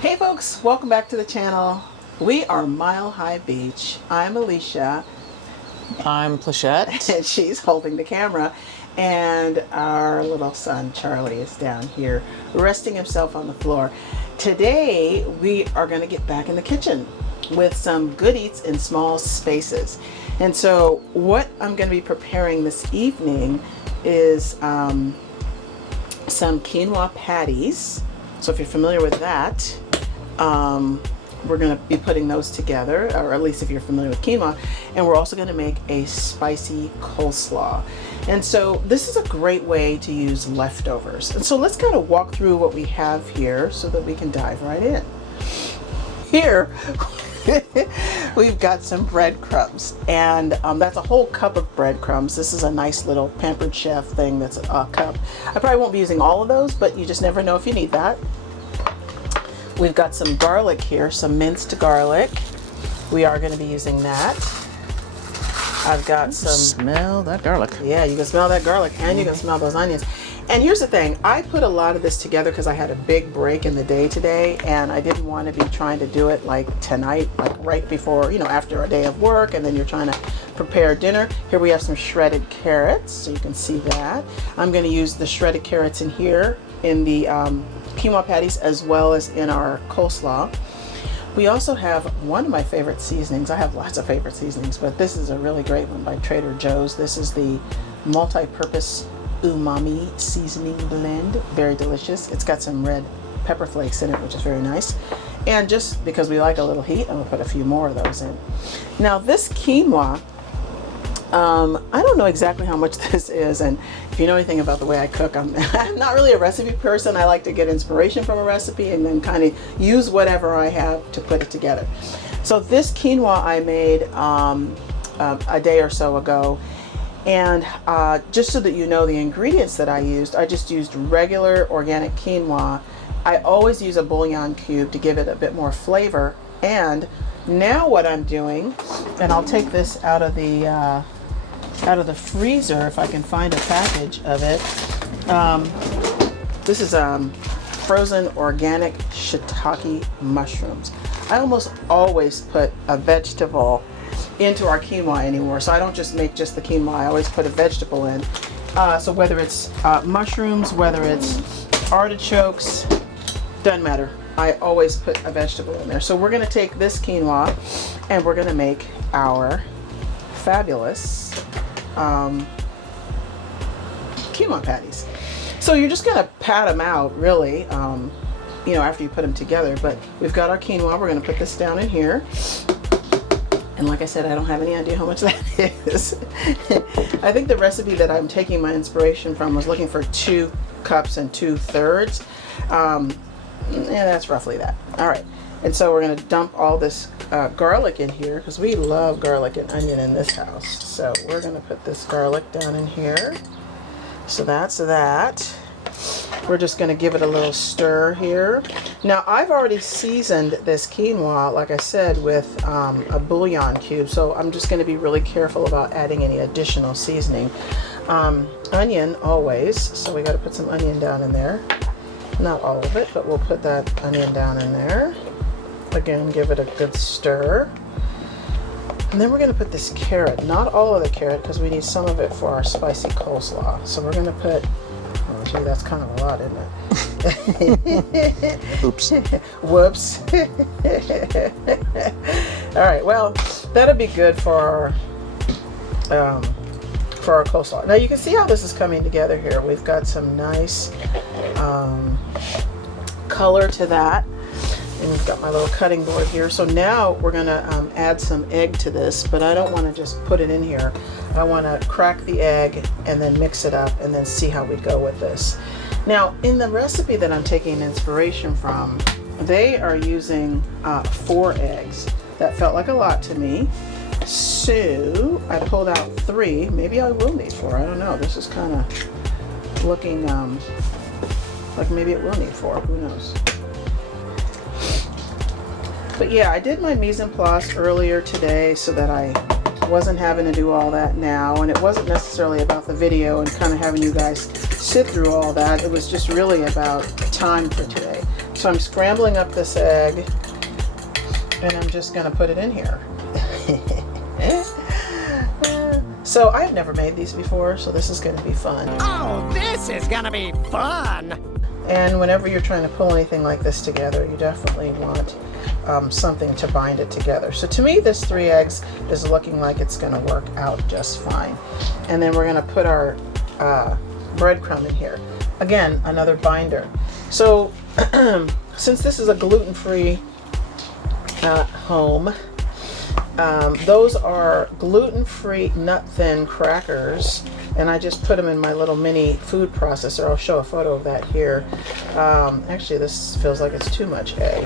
Hey folks, welcome back to the channel. We are Mile High Beach. I'm Alicia. I'm Pleshette. And she's holding the camera. And our little son Charlie is down here resting himself on the floor. Today we are going to get back in the kitchen with some good eats in small spaces. And so what I'm going to be preparing this evening is some quinoa patties. So if you're familiar with that, we're going to be putting those together, or at least if you're familiar with quinoa, and we're also going to make a spicy coleslaw. And so this is a great way to use leftovers. And so let's kind of walk through what we have here so that we can dive right in. Here we've got some breadcrumbs, and that's a whole cup of breadcrumbs. This is a nice little Pampered Chef thing that's a cup. I probably won't be using all of those, but you just never know if you need that. We've got some garlic here, some minced garlic. We are going to be using that. I've got some... Smell that garlic. Yeah, you can smell that garlic, and you can smell those onions. And here's the thing, I put a lot of this together because I had a big break in the day today, and I didn't want to be trying to do it like tonight, like right before, you know, after a day of work, and then you're trying to prepare dinner. Here we have some shredded carrots, so you can see that. I'm going to use the shredded carrots in here in the quinoa patties as well as in our coleslaw. We also have one of my favorite seasonings. I have lots of favorite seasonings, but this is a really great one by Trader Joe's. This is the multi-purpose umami seasoning blend. Very delicious. It's got some red pepper flakes in it, which is very nice. And just because we like a little heat, I'm gonna put a few more of those in. Now this quinoa, I don't know exactly how much this is, and if you know anything about the way I cook, I'm not really a recipe person. I like to get inspiration from a recipe and then kind of use whatever I have to put it together. So this quinoa I made a day or so ago, and just so that you know the ingredients that I just used regular organic quinoa. I always use a bouillon cube to give it a bit more flavor. And now what I'm doing, and I'll take this out of the freezer if I can find a package of it. This is frozen organic shiitake mushrooms. I almost always put a vegetable into our quinoa anymore, so I don't just make just the quinoa. I always put a vegetable in. So whether it's mushrooms, whether it's artichokes, doesn't matter. I always put a vegetable in there. So we're going to take this quinoa and we're going to make our fabulous quinoa patties. So you're just going to pat them out, really, you know, after you put them together. But we've got our quinoa. We're going to put this down in here. And like I said, I don't have any idea how much that is. I think the recipe that I'm taking my inspiration from was looking for 2 cups and 2/3. Yeah, that's roughly that. All right. And so we're going to dump all this garlic in here because we love garlic and onion in this house. So we're going to put this garlic down in here. So that's that. We're just going to give it a little stir here. Now I've already seasoned this quinoa, like I said, with a bouillon cube. So I'm just going to be really careful about adding any additional seasoning. Onion always. So we got to put some onion down in there. Not all of it, but we'll put that onion down in there. Again, give it a good stir. And then we're going to put this carrot, not all of the carrot, because we need some of it for our spicy coleslaw. So we're going to put, oh gee, that's kind of a lot, isn't it? Oops. Whoops. All right, well, that'll be good for our coleslaw. Now you can see how this is coming together here. We've got some nice color to that. And we've got my little cutting board here. So now we're going to add some egg to this, but I don't want to just put it in here. I want to crack the egg and then mix it up and then see how we go with this. Now, in the recipe that I'm taking inspiration from, they are using 4 eggs. That felt like a lot to me. So I pulled out 3. Maybe I will need 4. I don't know. This is kind of looking like maybe it will need 4. Who knows? But yeah, I did my mise en place earlier today so that I wasn't having to do all that now, and it wasn't necessarily about the video and kind of having you guys sit through all that. It was just really about time for today. So I'm scrambling up this egg, and I'm just gonna put it in here. So I've never made these before, so this is gonna be fun. Oh, this is gonna be fun! And whenever you're trying to pull anything like this together, you definitely want something to bind it together. So to me, this 3 eggs is looking like it's gonna work out just fine. And then we're gonna put our breadcrumb in here. Again, another binder. So since this is a gluten-free home, those are gluten-free nut-thin crackers, and I just put them in my little mini food processor. I'll show a photo of that here. Actually, this feels like it's too much egg.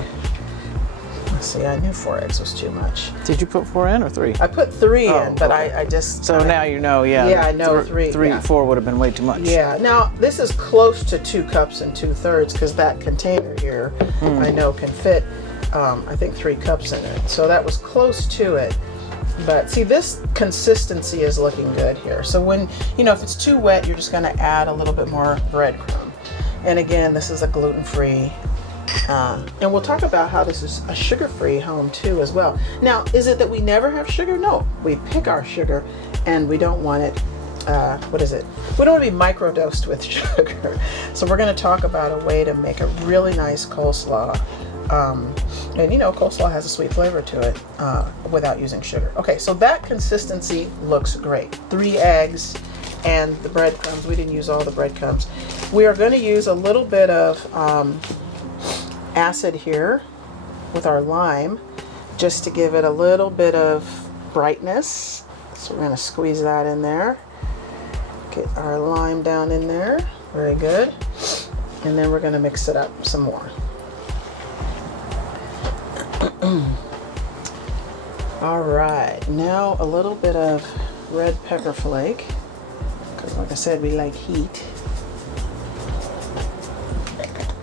Let's see, I knew 4 eggs was too much. Did you put 4 in or 3? I put 3 Oh, in, but okay. I just... So now you know, yeah. Yeah, I know 3. 3, yeah. 4 would have been way too much. Yeah, now this is close to 2 cups and 2/3 because that container here I know can fit I think 3 cups in it. So that was close to it. But see, this consistency is looking good here. So when, you know, if it's too wet, you're just going to add a little bit more breadcrumb. And again, this is a gluten-free. And we'll talk about how this is a sugar-free home too as well. Now, is it that we never have sugar? No, we pick our sugar and we don't want it, what is it? We don't want to be microdosed with sugar. So we're going to talk about a way to make a really nice coleslaw. And you know, coleslaw has a sweet flavor to it without using sugar. Okay, so that consistency looks great. 3 eggs and the breadcrumbs. We didn't use all the breadcrumbs. We are going to use a little bit of acid here with our lime just to give it a little bit of brightness. So we're going to squeeze that in there. Get our lime down in there. Very good. And then we're going to mix it up some more. All right, now a little bit of red pepper flake, because like I said, we like heat.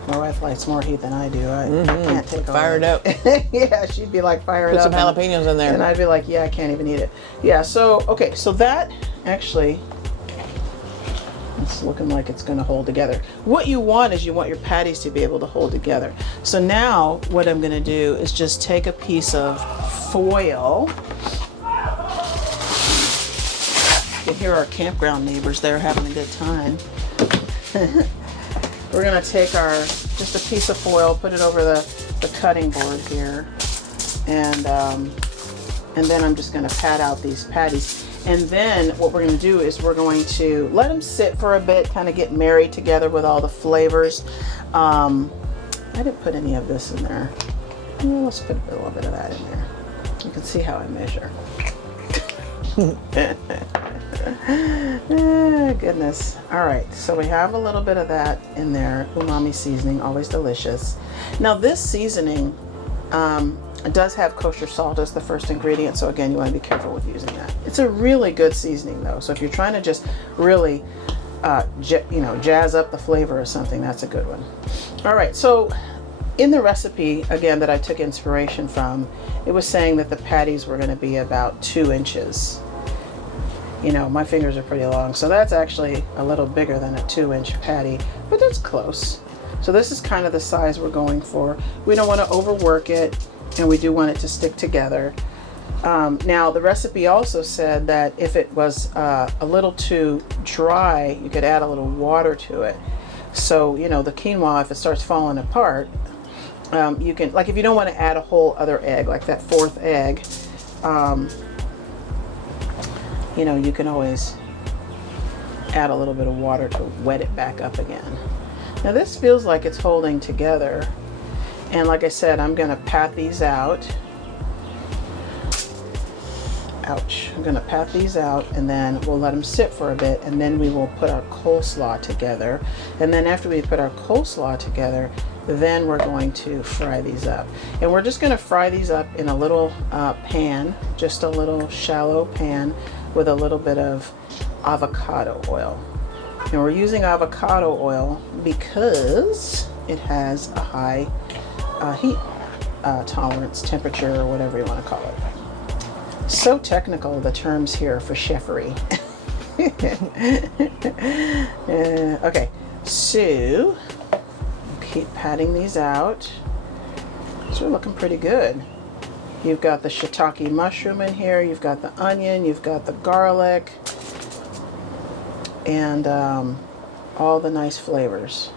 My wife likes more heat than I do. I can't take Fire it up. Yeah, she'd be like, fire it Put up. some jalapenos in there. And I'd be like, yeah, I can't even eat it. Yeah, so, okay, so that actually, it's looking like it's gonna hold together. What you want is you want your patties to be able to hold together. So now what I'm gonna do is just take a piece of foil. You can hear our campground neighbors there having a good time. We're gonna take just a piece of foil, put it over the cutting board here, and then I'm just gonna pat out these patties. And then what we're going to do is we're going to let them sit for a bit, kind of get married together with all the flavors. I didn't put any of this in there. Well, let's put a little bit of that in there. You can see how I measure. Goodness. All right, so we have a little bit of that in there. Umami seasoning, always delicious. Now this seasoning, it does have kosher salt as the first ingredient, so again, you want to be careful with using that. It's a really good seasoning though, so if you're trying to just really, jazz up the flavor of something, that's a good one. All right, so in the recipe, again, that I took inspiration from, it was saying that the patties were going to be about 2 inches. You know, my fingers are pretty long, so that's actually a little bigger than a 2-inch patty, but that's close. So this is kind of the size we're going for. We don't want to overwork it, and we do want it to stick together. Now the recipe also said that if it was a little too dry, you could add a little water to it. So, you know, the quinoa, if it starts falling apart, you can, like if you don't want to add a whole other egg, like that 4th egg, you know, you can always add a little bit of water to wet it back up again. Now this feels like it's holding together. And like I said, I'm gonna pat these out. Ouch. I'm gonna pat these out and then we'll let them sit for a bit and then we will put our coleslaw together. And then after we put our coleslaw together, then we're going to fry these up. And we're just gonna fry these up in a little pan, just a little shallow pan with a little bit of avocado oil. And we're using avocado oil because it has a high heat tolerance, temperature, or whatever you want to call it. So technical, the terms here for chefery. Okay, so, keep patting these out. So we're looking pretty good. You've got the shiitake mushroom in here, you've got the onion, you've got the garlic, and all the nice flavors.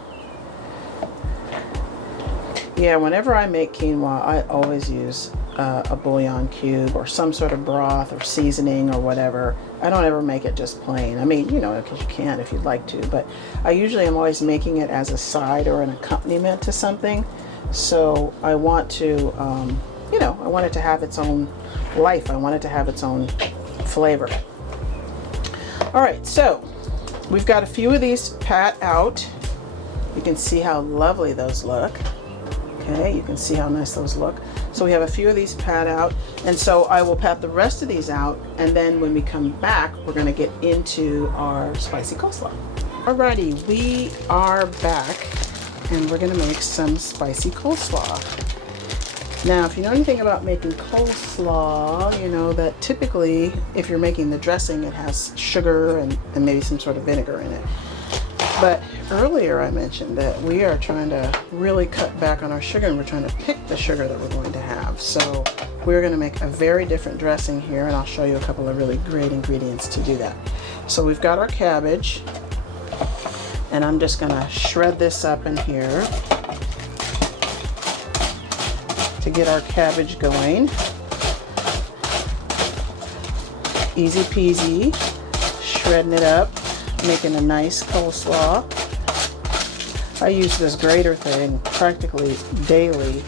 Yeah, whenever I make quinoa, I always use a bouillon cube or some sort of broth or seasoning or whatever. I don't ever make it just plain. I mean, you know, because you can if you'd like to, but I usually am always making it as a side or an accompaniment to something. So I want to, you know, I want it to have its own life. I want it to have its own flavor. All right, so we've got a few of these pat out. You can see how lovely those look. Okay, you can see how nice those look. So we have a few of these pat out, and so I will pat the rest of these out, and then when we come back, we're gonna get into our spicy coleslaw. Alrighty, we are back, and we're gonna make some spicy coleslaw. Now, if you know anything about making coleslaw, you know that typically, if you're making the dressing, it has sugar and maybe some sort of vinegar in it. But earlier I mentioned that we are trying to really cut back on our sugar, and we're trying to pick the sugar that we're going to have. So we're going to make a very different dressing here, and I'll show you a couple of really great ingredients to do that. So we've got our cabbage, and I'm just going to shred this up in here to get our cabbage going. Easy peasy, shredding it up, making a nice coleslaw. I use this grater thing practically daily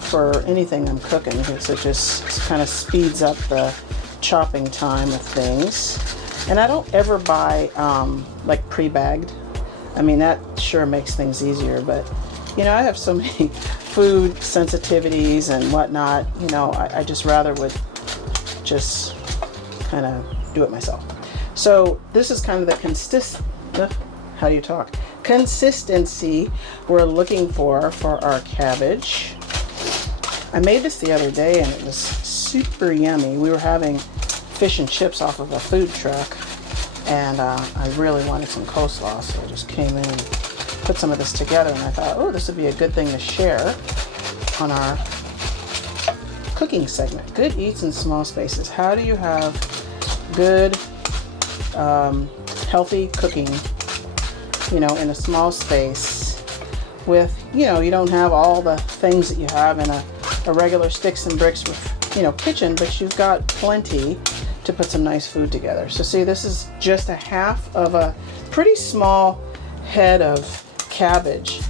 for anything I'm cooking, because it just kind of speeds up the chopping time of things. And I don't ever buy like pre-bagged. I mean, that sure makes things easier, but you know, I have so many food sensitivities and whatnot, you know, I just rather would just kind of do it myself. So this is kind of the consistency we're looking for our cabbage. I made this the other day and it was super yummy. We were having fish and chips off of a food truck, and I really wanted some coleslaw, so I just came in and put some of this together, and I thought, oh, this would be a good thing to share on our cooking segment. Good eats in small spaces. How do you have good healthy cooking, you know, in a small space with, you know, you don't have all the things that you have in a regular sticks and bricks, you know, kitchen, but you've got plenty to put some nice food together. So see, this is just a half of a pretty small head of cabbage,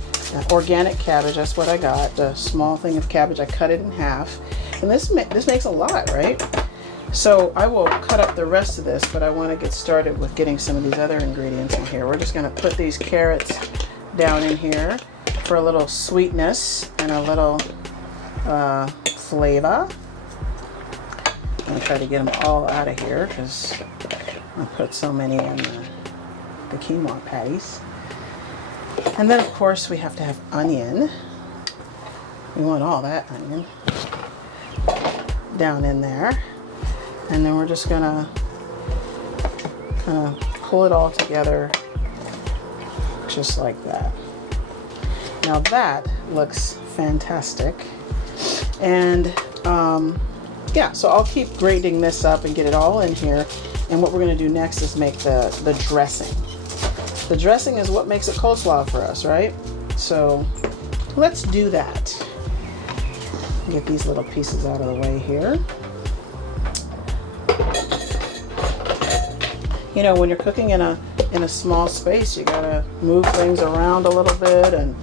organic cabbage. That's what I got, a small thing of cabbage. I cut it in half, and this makes a lot, right? So I will cut up the rest of this, but I want to get started with getting some of these other ingredients in here. We're just going to put these carrots down in here for a little sweetness and a little flavor. I'm going to try to get them all out of here because I put so many in the quinoa patties. And then of course we have to have onion. We want all that onion down in there. And then we're just gonna kind of pull it all together just like that. Now that looks fantastic. And yeah, so I'll keep grating this up and get it all in here. And what we're gonna do next is make the dressing. The dressing is what makes it coleslaw for us, right? So let's do that. Get these little pieces out of the way here. You know, when you're cooking in a small space, you gotta move things around a little bit and,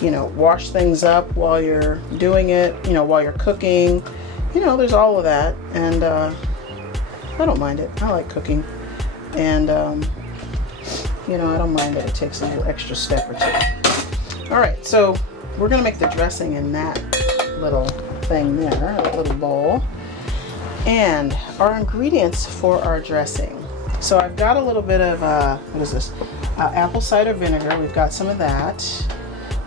you know, wash things up while you're doing it, you know, while you're cooking. You know, there's all of that, and I don't mind it. I like cooking, and you know, I don't mind that it takes a little extra step or two. All right, so we're gonna make the dressing in that little thing there, that little bowl, and our ingredients for our dressing. So I've got a little bit of, what is this? Apple cider vinegar. We've got some of that.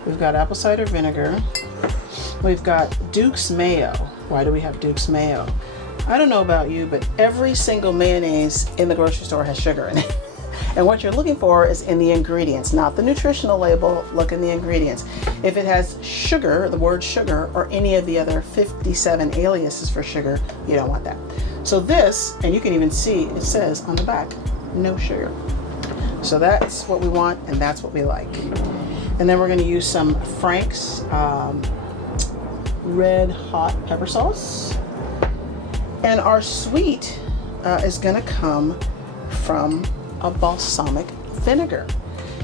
We've got apple cider vinegar. We've got Duke's mayo. Why do we have Duke's mayo? I don't know about you, but every single mayonnaise in the grocery store has sugar in it. And what you're looking for is in the ingredients, not the nutritional label. Look in the ingredients. If it has sugar, the word sugar, or any of the other 57 aliases for sugar, you don't want that. So this, and you can even see it says on the back, no sugar. So that's what we want, and that's what we like. And then we're going to use some Frank's red hot pepper sauce. And our sweet is going to come from a balsamic vinegar.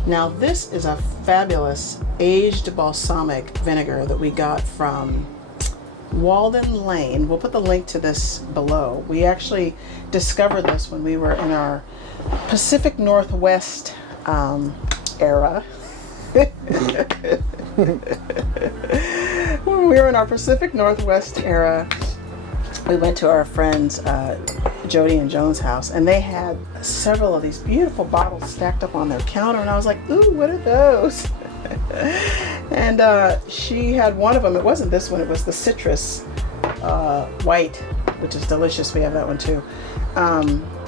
Now this is a fabulous aged balsamic vinegar that we got from Walden Lane. We'll put the link to this below. We actually discovered this when we were in our Pacific Northwest era. When we were in our Pacific Northwest era, we went to our friends Jody and Joan's house, and they had several of these beautiful bottles stacked up on their counter, and I was like, ooh, what are those? And she had one of them. It wasn't this one, it was the citrus white, which is delicious. We have that one too.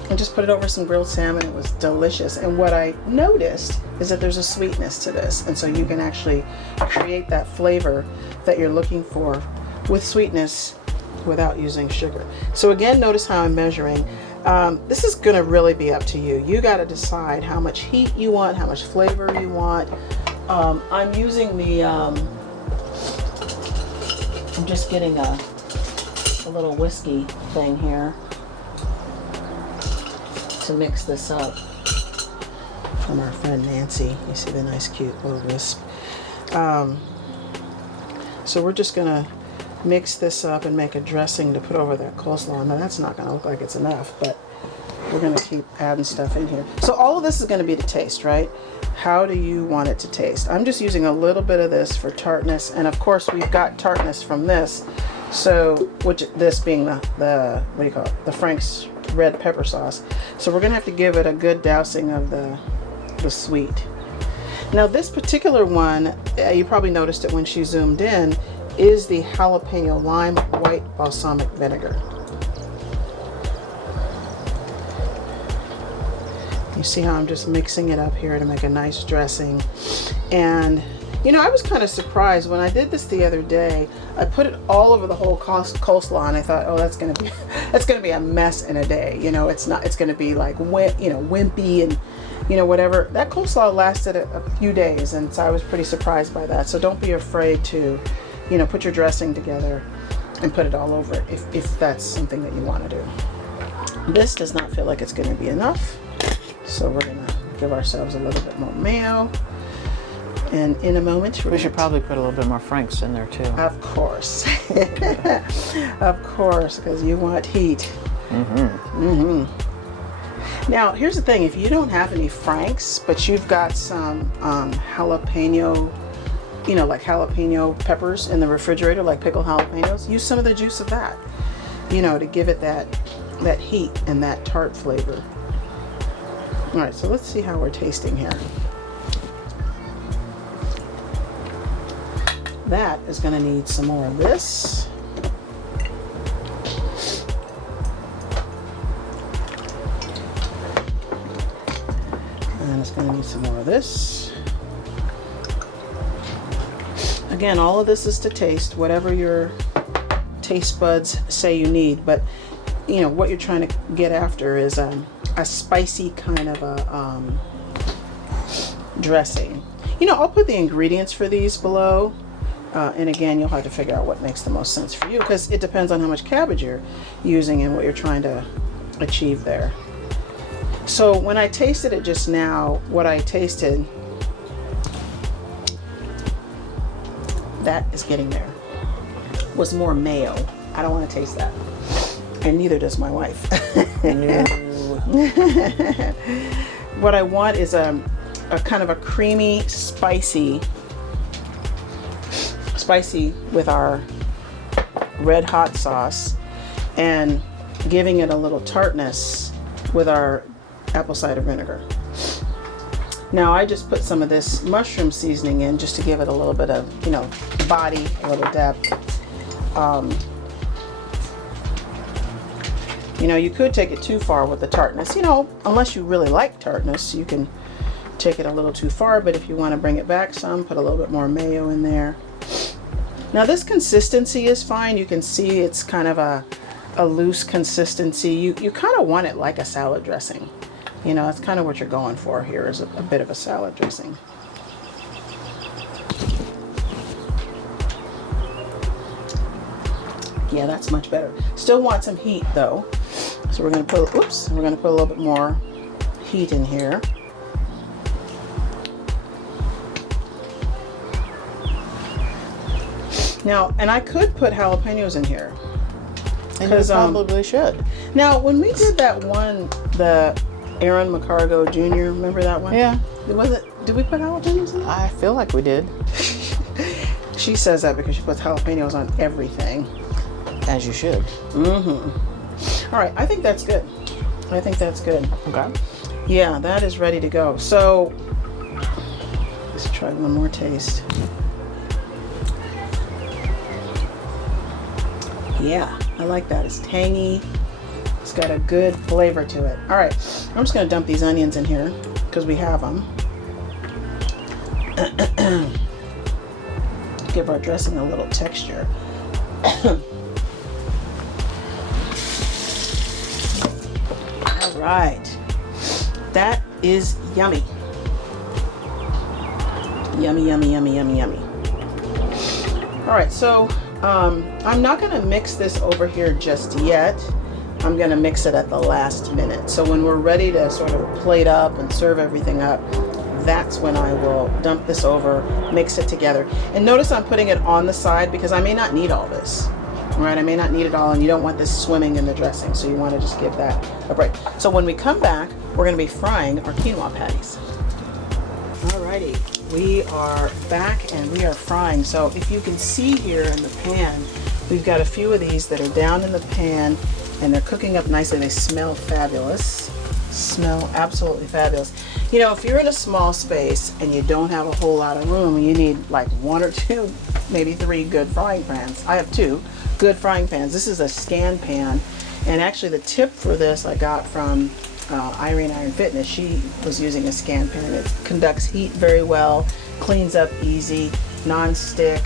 And just put it over some grilled salmon. It was delicious. And what I noticed is that there's a sweetness to this, and so you can actually create that flavor that you're looking for with sweetness without using sugar. So again, notice how I'm measuring. This is going to really be up to you. You got to decide how much heat you want, how much flavor you want. I'm using the, I'm just getting a little whiskey thing here to mix this up from our friend Nancy. You see the nice cute little wisp. So we're just going to mix this up and make a dressing to put over that coleslaw. Now that's not going to look like it's enough, but we're going to keep adding stuff in here. So all of this is going to be to taste, right? How do you want it to taste? I'm just using a little bit of this for tartness, and of course we've got tartness from this. So, this being the what do you call it? The Frank's red pepper sauce. So we're going to have to give it a good dousing of the sweet. Now this particular one, you probably noticed it when she zoomed in, is the jalapeno lime white balsamic vinegar. You see how I'm just mixing it up here to make a nice dressing. And you know, I was kind of surprised when I did this the other day. I put it all over the whole coleslaw, and I thought, oh, that's gonna be a mess in a day. You know, it's not. It's gonna be like wimpy and whatever. That coleslaw lasted a few days, and so I was pretty surprised by that. So don't be afraid to, put your dressing together and put it all over it if that's something that you want to do. This does not feel like it's going to be enough, so we're going to give ourselves a little bit more mayo. And in a moment, we should probably put a little bit more Frank's in there too. Of course. Of course, because you want heat. Now, here's the thing. If you don't have any Frank's, but you've got some jalapeno, like jalapeno peppers in the refrigerator, like pickled jalapenos, use some of the juice of that, to give it that heat and that tart flavor. All right, so let's see how we're tasting here. That is going to need some more of this. And it's going to need some more of this. Again, all of this is to taste, whatever your taste buds say you need. But, what you're trying to get after is a spicy kind of a dressing. I'll put the ingredients for these below. And again, you'll have to figure out what makes the most sense for you, because it depends on how much cabbage you're using and what you're trying to achieve there. So when I tasted it just now, what I tasted, that is getting there, was more mayo. I don't want to taste that. And neither does my wife. What I want is a kind of a creamy, spicy with our red hot sauce, and giving it a little tartness with our apple cider vinegar. Now I just put some of this mushroom seasoning in just to give it a little bit of, body, a little depth. You know, you could take it too far with the tartness. You know, unless you really like tartness, you can take it a little too far, but if you want to bring it back some, put a little bit more mayo in there. Now this consistency is fine. You can see it's kind of a loose consistency. You kind of want it like a salad dressing. You know, that's kind of what you're going for here, is a bit of a salad dressing. Yeah, that's much better. Still want some heat though. So we're gonna put, oops, we're gonna put a little bit more heat in here. Now, and I could put jalapenos in here. And you probably should. Now, when we did that one, the Aaron McCargo Jr., remember that one? Yeah. Did we put jalapenos in it? I feel like we did. She says that because she puts jalapenos on everything. As you should. Mm-hmm. All right, I think that's good. I think that's good. Okay. Yeah, that is ready to go. So, let's try one more taste. Yeah, I like that. It's tangy. It's got a good flavor to it. All right, I'm just gonna dump these onions in here because we have them. Give our dressing a little texture. All right, that is yummy. Yummy, yummy, yummy, yummy, yummy. All right, so I'm not going to mix this over here just yet. I'm going to mix it at the last minute. So when we're ready to sort of plate up and serve everything up, that's when I will dump this over, mix it together. And notice I'm putting it on the side because I may not need all this. All right, I may not need it all, and you don't want this swimming in the dressing, so you want to just give that a break. So when we come back, we're going to be frying our quinoa patties. Alrighty, we are back and we are frying. So if you can see here in the pan, we've got a few of these that are down in the pan and they're cooking up nicely. They smell fabulous. Smell absolutely fabulous. You know, if you're in a small space and you don't have a whole lot of room, you need like 1 or 2, maybe 3 good frying pans. I have 2 good frying pans. This is a Scan pan, and actually the tip for this I got from Irene Iron Fitness. She was using a Scan pan. It conducts heat very well, cleans up easy, non-stick,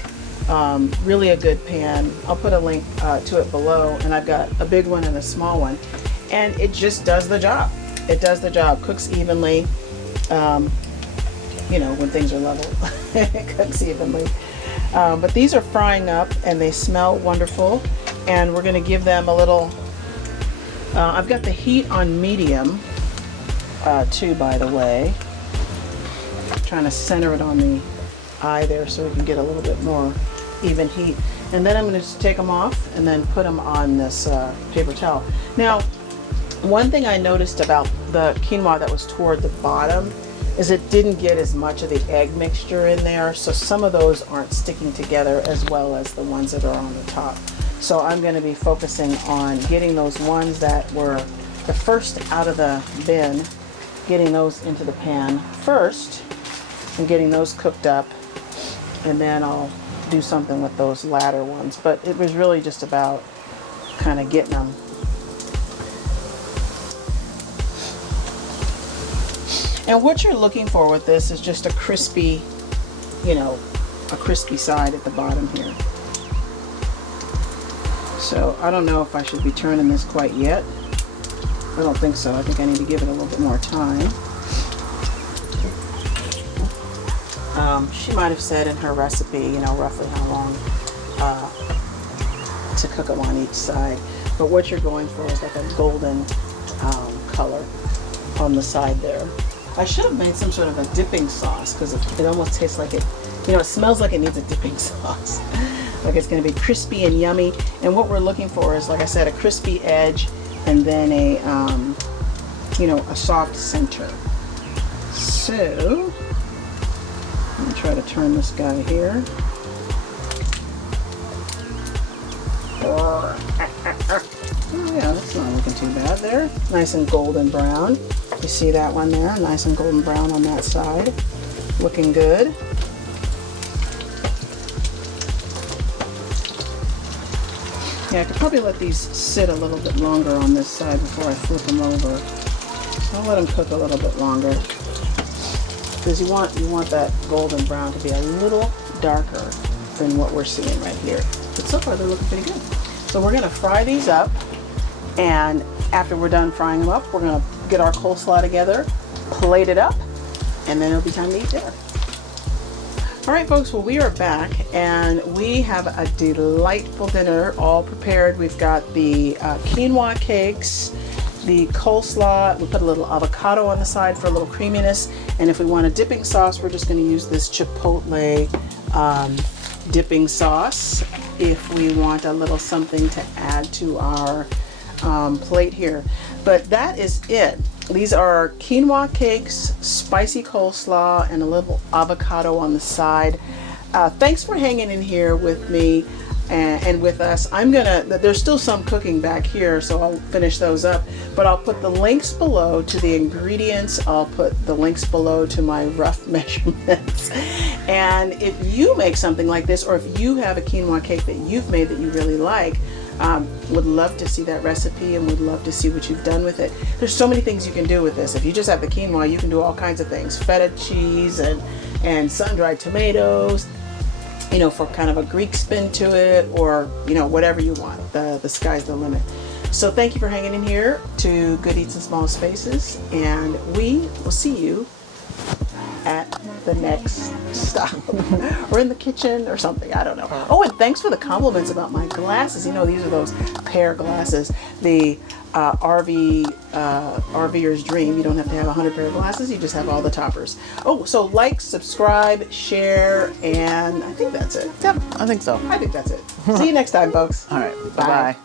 really a good pan. I'll put a link to it below, and I've got a big one and a small one, and it just does the job. It does the job, cooks evenly, you know, when things are level, it cooks evenly. But these are frying up and they smell wonderful, and we're going to give them a little, I've got the heat on medium too, by the way. I'm trying to center it on the eye there so we can get a little bit more even heat. And then I'm going to just take them off and then put them on this paper towel. Now, one thing I noticed about the quinoa that was toward the bottom is it didn't get as much of the egg mixture in there, so some of those aren't sticking together as well as the ones that are on the top. So I'm going to be focusing on getting those ones that were the first out of the bin, getting those into the pan first and getting those cooked up, and then I'll do something with those latter ones. But it was really just about kind of getting them. And what you're looking for with this is just a crispy, you know, a crispy side at the bottom here. So I don't know if I should be turning this quite yet. I don't think so. I think I need to give it a little bit more time. She might have said in her recipe, you know, roughly how long to cook them on each side. But what you're going for is like a golden color on the side there. I should have made some sort of a dipping sauce because it almost tastes like it, you know, it smells like it needs a dipping sauce. Like it's going to be crispy and yummy. And what we're looking for is, like I said, a crispy edge and then a, you know, a soft center. So, I'm going to try to turn this guy here. Oh yeah, that's not looking too bad there. Nice and golden brown. You see that one there? Nice and golden brown on that side. Looking good. Yeah, I could probably let these sit a little bit longer on this side before I flip them over. So I'll let them cook a little bit longer. Because you want that golden brown to be a little darker than what we're seeing right here. But so far they're looking pretty good. So we're gonna fry these up, and after we're done frying them up, we're gonna get our coleslaw together, plate it up, and then it'll be time to eat dinner. All right, folks, well, we are back, and we have a delightful dinner all prepared. We've got the quinoa cakes, the coleslaw. We put a little avocado on the side for a little creaminess, and if we want a dipping sauce, we're just going to use this chipotle dipping sauce if we want a little something to add to our plate here. But that is it. These are quinoa cakes, spicy coleslaw, and a little avocado on the side. Thanks for hanging in here with me and with us. There's still some cooking back here, so I'll finish those up, but I'll put the links below to the ingredients. I'll put the links below to my rough measurements. And if you make something like this, or if you have a quinoa cake that you've made that you really like, would love to see that recipe and would love to see what you've done with it. There's so many things you can do with this. If you just have the quinoa, you can do all kinds of things. Feta cheese and sun-dried tomatoes, you know, for kind of a Greek spin to it, or, you know, whatever you want. The sky's the limit. So thank you for hanging in here to Good Eats in Small Spaces, and we will see you at the next stop or in the kitchen or something. I don't know. Oh, and thanks for the compliments about my glasses. You know, these are those pear glasses. The RVers dream. You don't have to have 100 pair of glasses. You just have all the toppers. Oh, so like, subscribe, share, and I think that's it. Yep, I think so. I think that's it. See you next time, folks. All right, bye-bye.